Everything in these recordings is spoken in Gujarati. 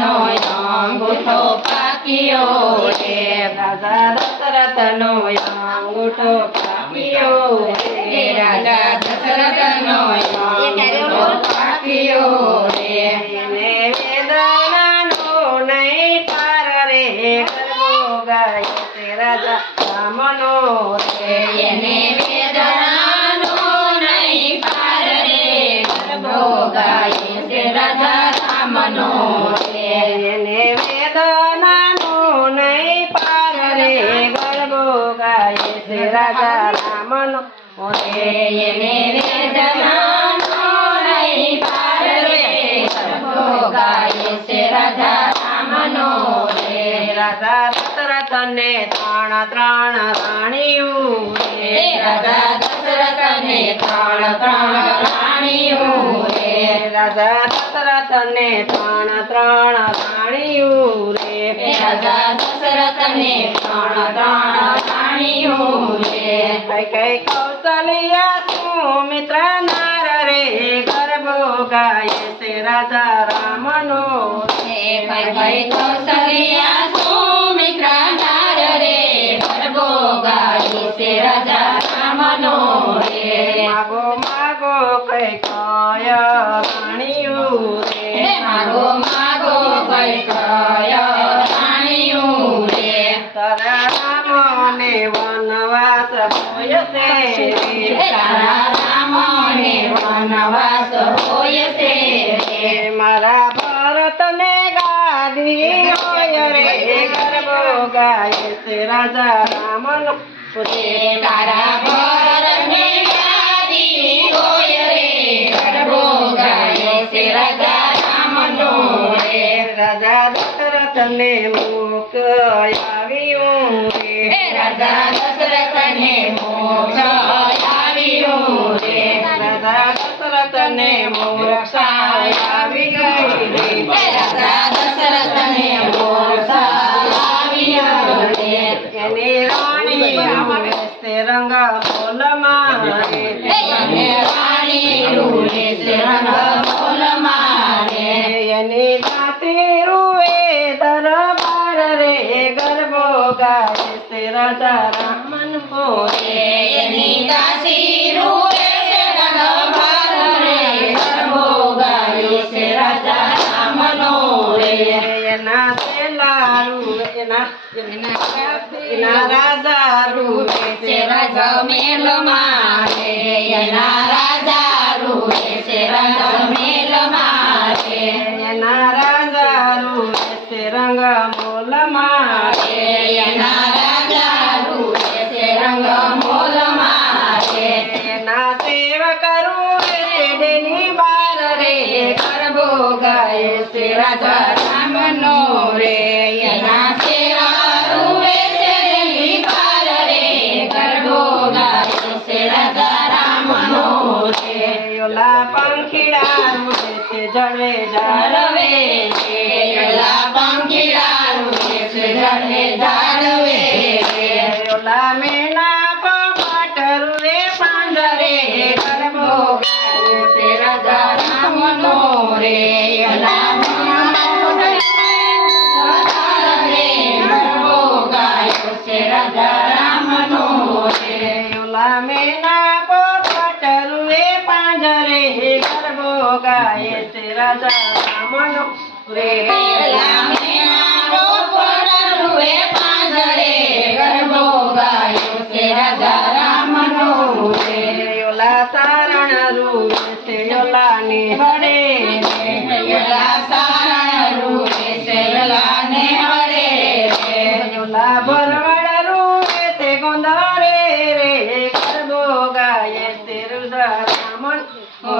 રાજાનો અંગૂઠો પાક્યો રે રાજા દશરથનો અંગૂઠો રાજા રામનો. રે એને વેદનાનો નહીં પાર રે ગાય છે રાજા રામનો. રે રાજા દશરથને ત્રણ ત્રણ રાણીયું. હે રે રાજા દશરથને ત્રણ ત્રણ રાણીઓ રે રાજા દશરથને ત્રણ ત્રણ રાણીયું. રે રાજા દશરથને ત્રણ ત્રણ રાણીઓ રે કઈ કૌશલ્યા તું મિત્ર નાર રે ગરબો ગાય છે રાજા રામનો. કઈ કૌશલ્યા સુમિત્ર નાર રે ગરબો ગાય છે રાજા રામનો. માગો માગો કઈ કય રાણીયું હે રે માગો માગો કઈ કય વનવાસ હોય છે રે મારા ભરતને ગાદી હોય રે ગરબો ગાય છે રાજા રામનો રે તારા ભરતને ગાદી હોય રે ગરબો ગાય છે રાજા રામનો રે રાજા દશરથને મુખ આવ્યું હે રે રાજા દશરથને મોક્ષ આવ્યો દશરથને મોક્ષ આવી ગઈ. હે રે રાજા દશરથને મોક્ષ આવ્યો રે એની રાણી વેસે રંગ બોલમાં મારે રૂએ રાજા રામન હો રે એની દાસી રૂલે છે રાજા રામનો રે. એના રૂએ એના એના રાજા રૂએ છે રાજા મેલ મારે એના રાજા રૂલે છે રાજા મેલ મારે એના રાજા રૂએ છે રંગ મોલમાં એના રાજા રૂલે છે રંગ મોલ મારે એના સેવા રૂએ ગાય છે રાજા રામનો રે. એના સેવા રૂવે દેવી પાર રે. ગરબો રે. રે ઓલા મેના પોપટ રૂએ પાંજરે ગરબો ગાય છે રાજા રામનો રે એલા મેનારો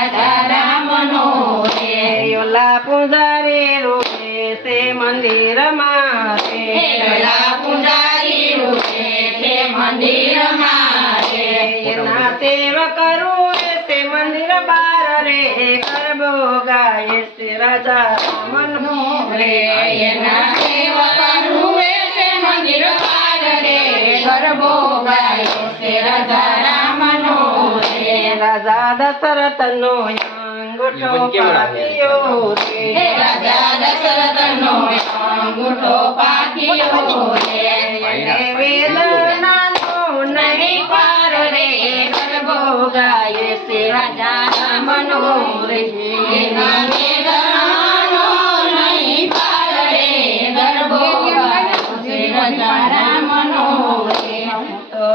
દરબાર રે ગરબો ગાય રાજા રામનો પૂજારી રૂપે છે મંદિરમાં રે હેલા પૂજારી રૂપે છે મંદિરમાં રે એના સેવા કરું એ તે મંદિર બાર રે કરબો ગાય છે રાજા રામનું રે એના સેવકનું એ છે મંદિર પાર રે ગરબો ગાયો છે રાજા રાજા દશરથનો અંગૂઠો પાપ્યો હે રે રાજા દશરથનો અંગૂઠો પાક્યો રે પાર રે